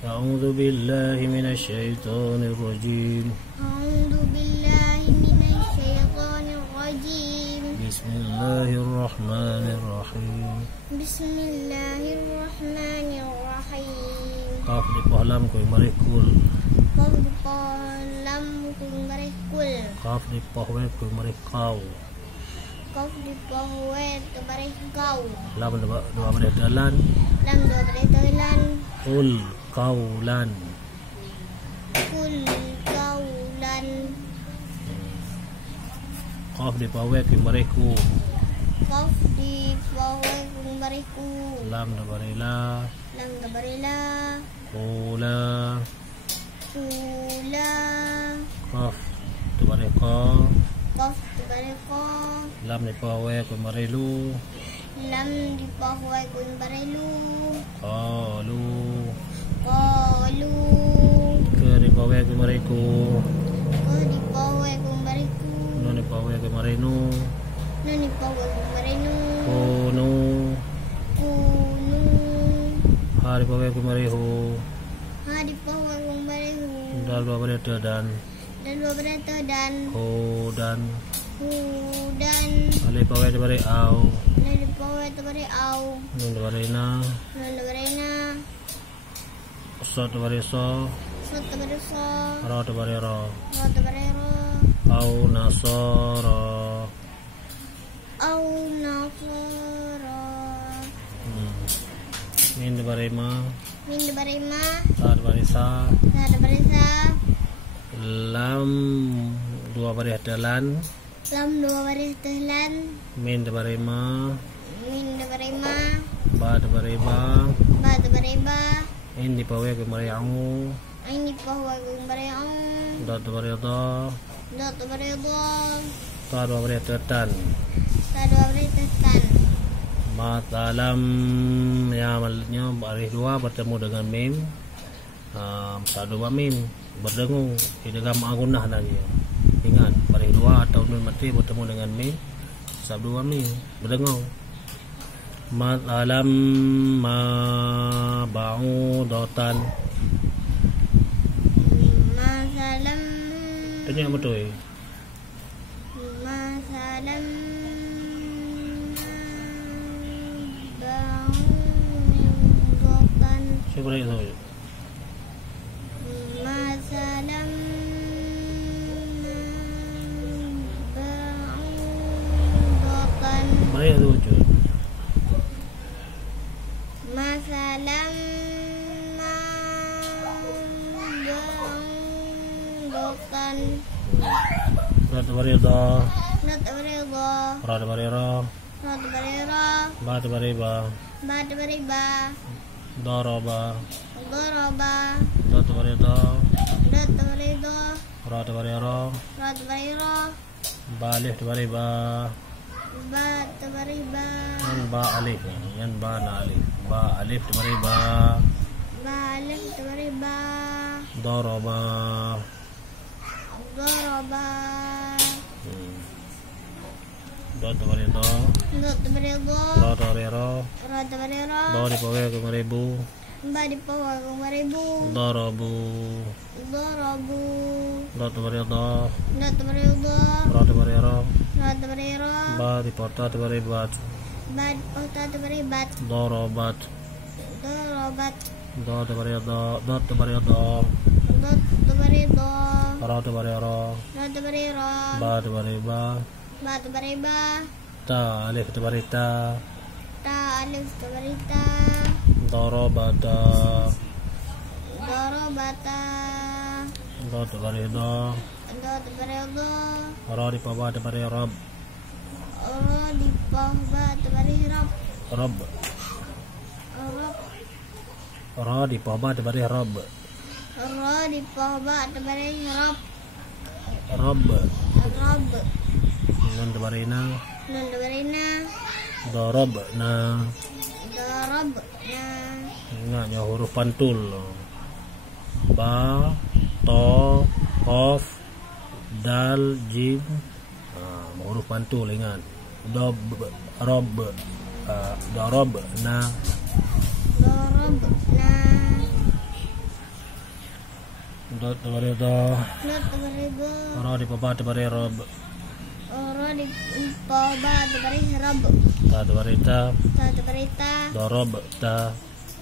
أعوذ بالله من الشيطان الرجيم. أعوذ بالله من الشيطان الرجيم. بسم الله الرحمن الرحيم. بسم الله الرحمن الرحيم. Qaf di pahlam kuy marikul. Qaf di pahlam kuy marikul. Qaf di pahwe kuy marikau. Qaf di pahwe kuy marikau. Lam dua baris dalan. Lam dua baris dalan. Qul qawlan. Qul qawlan. Qaf di pahwe kuy mariku. Qaf di pahwe kuy mariku. Lam dua baris la. Lam dua baris la. Qula. Qula. Qaf dua baris qa. Qaf dua baris qa. Lam di pahwe kuy marilu. Lam di pahwe kuy marilu. Qalu. Qalu. Ke di pahwe kuy mariku. Ko di pahwe kuy mariku. Nun di pahwe kuy marinu. Nun di pahwe kuy marinu. Kunu. Kunu. Ha di pahwe kuy marihu. Ha di pahwe kuy marihu. Dal dua baris dan Dan dua baris dan hudan. hudan. Alif pahwe di baris au. Nun di pahwe tu baris au. Nun di baris na. Nun di baris na. Sot di baris so. Sot tu baris so. Ra di baris ra. Ro tu baris ro. Au nasara. Au nasara. Min di baris ma. Min di baris ma. Ta di baris sa. Ta di baris sa. Lam dua baris dalan. Lam dua baris dalan. Min di baris ma. Min di baris ma. Ba di baris ba. Ba di baris ba. In di pahwe kuy mari'u. Ini pahwe kuy mari'u. Dot di baris da. Dot tu baris do. Ta dua baris dan. Ta dua baris dan. Matalam ya maksudnya baris dua bertemu dengan mim. Satu dua mim berdengung dengan ma'gunah lagi. Ingat baris dua atau nun mati bertemu dengan mim. Satu dua mim berdengung. Matalam ma ba'udatan. Masalam. Tanya betul. Masalam. Ba'udatan. Siapa itu? Masalam. Ba'udatan. Mana itu wujud? Masalam. Ba'udatan. Dot di baris da. Dot tu baris do. Ra di baris ra. Ro tu baris ro. Ba di baris ba. Ba tu baris ba. Daraba. Daraba. Dot di baris da. Dot tu baris do. Ra di baris ra. Ro tu baris ro. Ba alif di baris ba. Ba tu baris ba. Yan ba alif. Yan ba na alif. Ba alif di baris ba. Ba alif tu baris ba. Daraba. Daraba. Dot di baris da. Dot tu baris do. Ra di baris ra. Ro tu baris ro. Ba di pahwe kuy maribu. Ba di pahwe kuy maribu. Darabu. Darabu. Dot di baris da. Dot tu baris do. Ra di baris ra. Ro tu baris ro. Ba di pota di baris bat. Ba di pota tu baris bat. Darabat. Darabat. Dot di baris da. Dot di baris da. Dot tu baris do. Ra di baris ra. Ro tu baris ro. Ba di baris ba. Ba tu baris ba. Ta alif di baris ta. Ta alif tu baris ta. Darabata. Darabata. Dot di baris da. Dot tu baris do. Ra di pahwa di baris rab. Ro di pahwa tu baris rab. Rab. Rab. Ra di pahwa di baris rab. Ro di pahwa tu baris rab. Rab. Rab. Nun di baris na. Nun tu baris na. Darabna. Darab. Na. Ingatnya huruf pantul. Ba, to, qaf, dal, jim. Huruf pantul ingat. Dab, rab, darabna. Darabna. Dot dabari do. Dot dabari do. Ro di papa dabari rob. Ro di papa dabari rob. Ta dabari ta. Ta dabari ta. Dorob ta.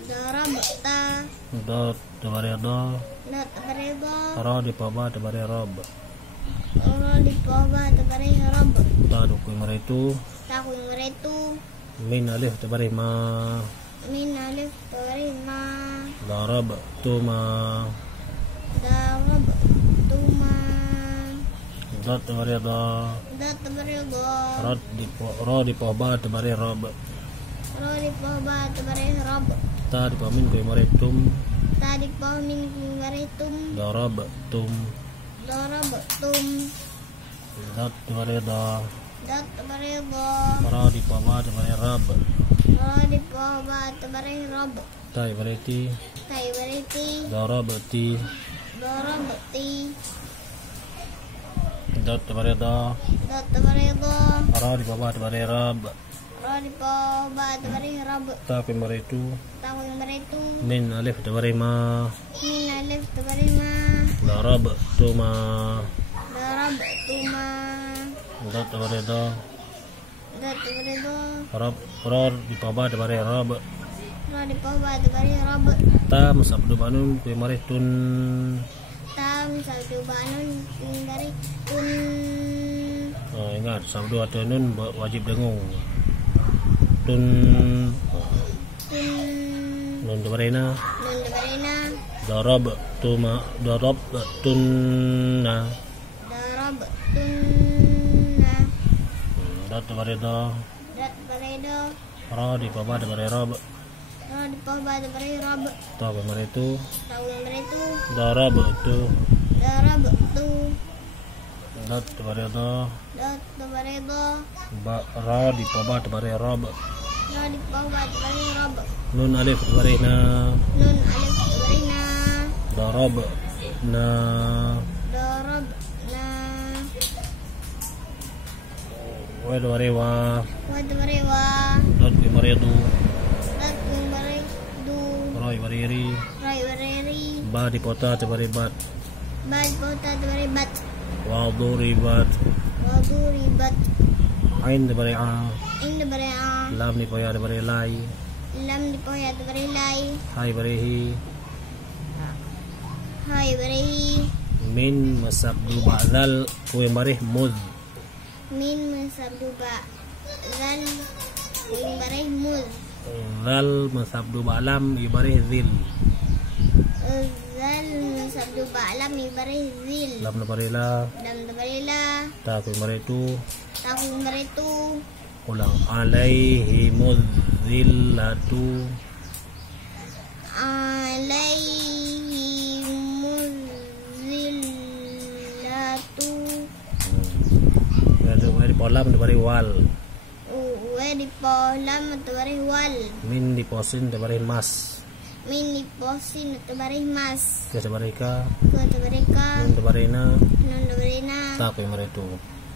Dorob ta. Dot dabari do. Dot dabari do. Ro di papa dabari rob. Ro di papa dabari rob. Ta du kuy maritu. Ta kuy maritu. Min alif dabari ma. Min alif dabari ma. Darab tu ma. Darab tu ma. Dot dabari do. Dot dabari do. Ro di papa dabari rob. Ro di papa dabari rob. Ta di pamin kuy maritum. Ta di pamin kuy maritum. Darab tum. Darab tum. Dot dabari do. Dot dabari do. Ro di papa dabari rob. Ro di papa dabari rob. Ta ibariti. Ta ibariti. Darab ti. Darab ti. Dot dabari do. Dot dabari do. Ro di papa dabari rob. Ro di papa dabari rob. Ta kuy maritu. Ta kuy maritu. Min alif dabari ma. Min alif dabari ma. Darab tu ma. Darab tu ma. Dot dabari do. Dot dabari do. Ro di papa dabari rob. Ro di papa dabari rob. Ta musabdu banun kuy maritun. Tam sabdu banun kuy maritun. Ingat sabdu atau nun wajib dengung. Tun nun dabarina. Nun dabarina. Darab tu ma. Darab tunna. Darab tunna. Dot dabari do. Dot dabari do. Ro di papa dabari rob. Ro di papa dabari rob. Ta kuy maritu. Ta kuy maritu. Darab tu. Darab tu. Dot dabari do. Dot dabari do. Ro di papa dabari rob. Ro di papa dabari rob. Nun alif dabarina. Nun alif dabarina. Darab na. Darab na. Wa dabari wa. Wa dabari wa. Dot kuy maritu. Dot kuy maritu. Ro ibariri. Ro ibariri. Ba di pota dabari bat. Ba di pota dabari bat. Wa duribat. Wa duribat. Ain dabari a. In dabari a. Lam di paya dabari lai. Lam di paya dabari lai. Hai barihi. Hai barihi. Min masabdu ba'dal kuy marih mud. Min masabdu ba'dal kuy marih mud. Zal masabdu ba'lam ibarih zil. Zal masabdu ba'lam ibarih zil. Lam dabari la. Lam dabari la. Ta kuy marih tu. Ta kuy maritu. Ulang alaihi mudzillatu. Alaihi mudzillatu. Di polam dabari wal. Uwe di polam dabari wal. Min di posin dabari mas. Min di posin dabari mas. Ke dabari ka. Ke dabari ka. Nun dabari na. Nun dabari na. Ta kuy marih tu.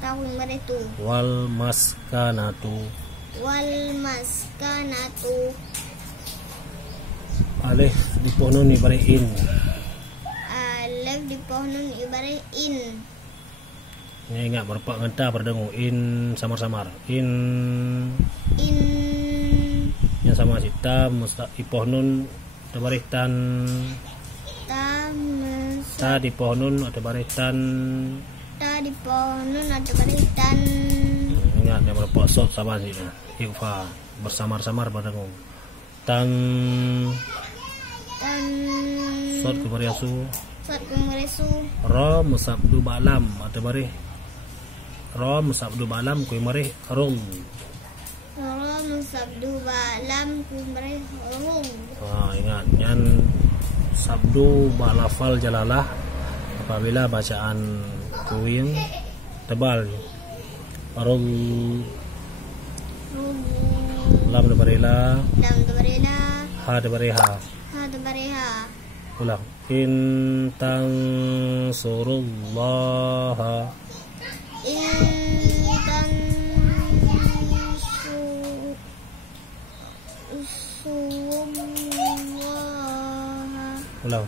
Ta kuy maritu. Wal maskanatu. Wal maskanatu. Alif di pohon ibari in. Alif di pohon ibari in. Ini ingat berapa ngenta berdengung in samar-samar. In yang sama sih. Ta musta ipohnun dabari tan. Ta di pohon ada baritan. Ta di pohon ada baritan. Ingat yang berapa sot sama sih. Ikhfa bersamar-samar berdengung. Tan sot kemariasu. Sot kemariasu. Ra musabdu ba'lam ada barih. Ra musabdu ba'lam kuy marih rum. Ra musabdu ba'lam kuy marih rum. Ingat yan sabdu ba'lafal jalalah apabila bacaan kuing tebal. Rum. Lam dabari la. Lam dabari la. Ha dabari ha. Ha dabari ha. Ulang. In tansurullaha. Ulang.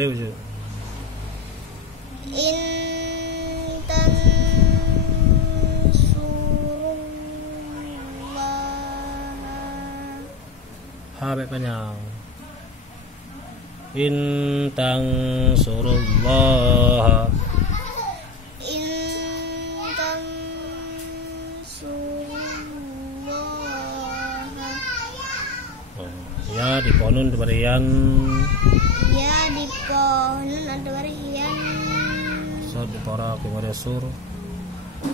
Mari baca. In tansurullaha. Ha baik panjang. In tansurullaha. In tansurullaha. Ya di pohon berian. Ya di pohon ada barian. So di para kemari sur.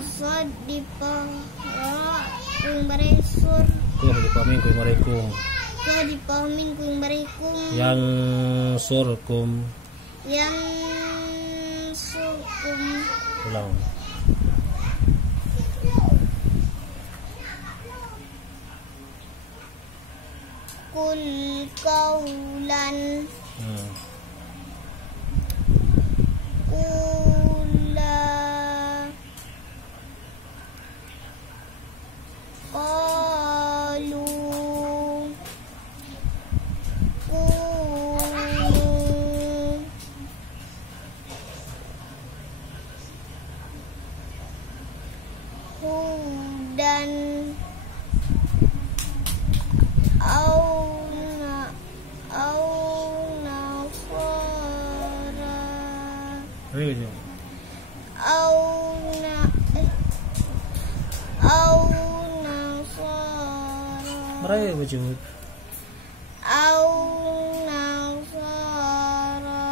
So di pohon beresur. Kuh di pamin kumarikum. Ko di pohon barikum. Yang surkum. Yang sukum. Ulang. Kul kaulan. Kula qalu kunu hudan au nasara. Mari baca. Au nasara. Mari baca. Au nasara.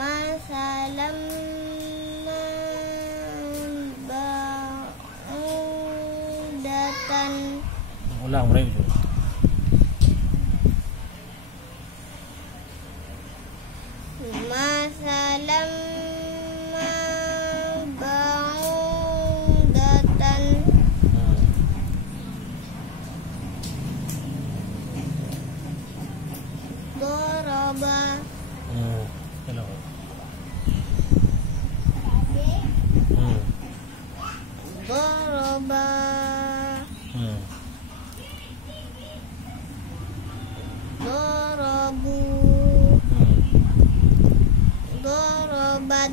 Masalam ba'udatan. Ulang mari baca. Masalam ba'udatan. Daraba. Hello. Daraba. Darabu. Darabat.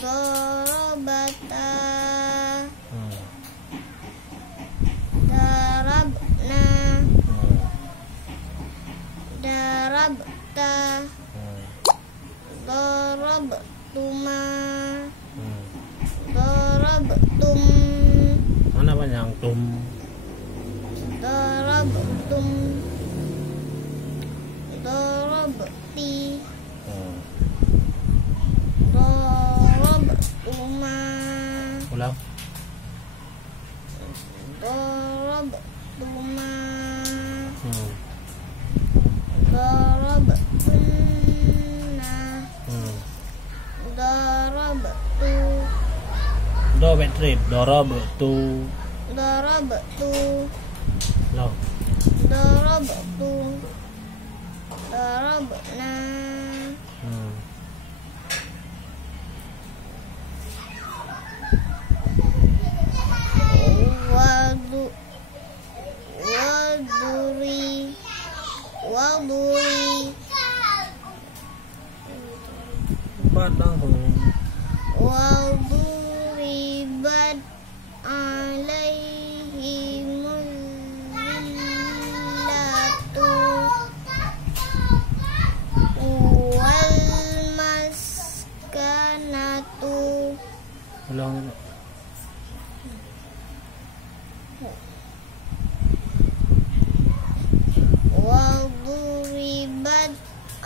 Darabata. Darabna. Darabta. Darabtuma. Darabtum. Mana panjang tum? Darabtum. Darabti. Darabtuma. Ulang. Darabtuma. Darabtunna. Darabtu. Do betrit. Dorab tu. Darabtu. Ulang. Darabtu. Darabna. Waduri. Padang. Waduribat alaihimul zillatu wal maskanatu. Ulang. Waduribat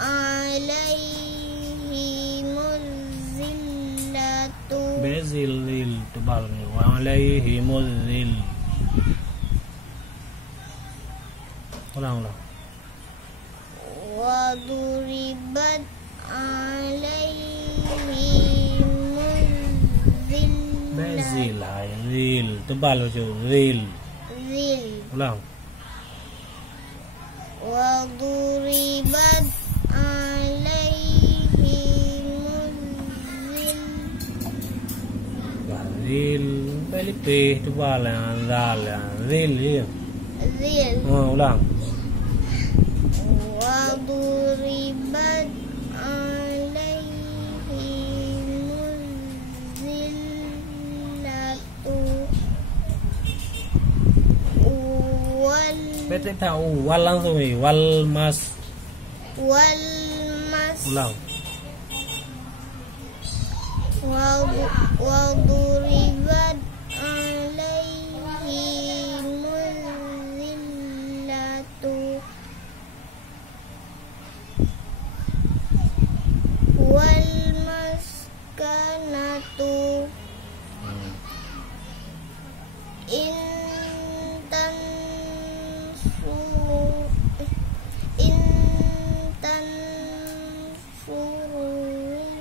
alaihimul zillatu. Bezilil tebal ni. Wa alaihimul zil. Ulang. Waduribat alaihimul zillatu. Bezil. Hai. Zil. Tebal je. Zil. Zil. Ulang. Waduribat Zil. Pelipih. Coba lah. Zal. Zil. Ya. Zil. Ulang. Wa duribat alaihimuz zillatu wal Betul tahu. Wal langsung nih. Wal mas. Ulang. Wa duribat alaihimuz zillatu wal maskanatu in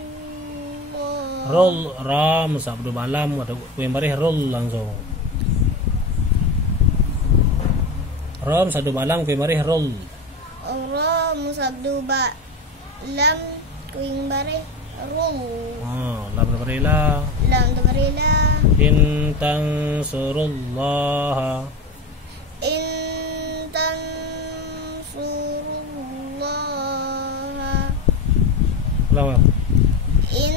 tansurullah Roll. Ram. Sabdu malam. Ada yang barih roll langsung. Ram. Sabdu malam. Kue barih roll. Allah musabdu ba lam kuing bare rum Lam barila. lam tabarila In tansurullah. in tansurullah Ulang. in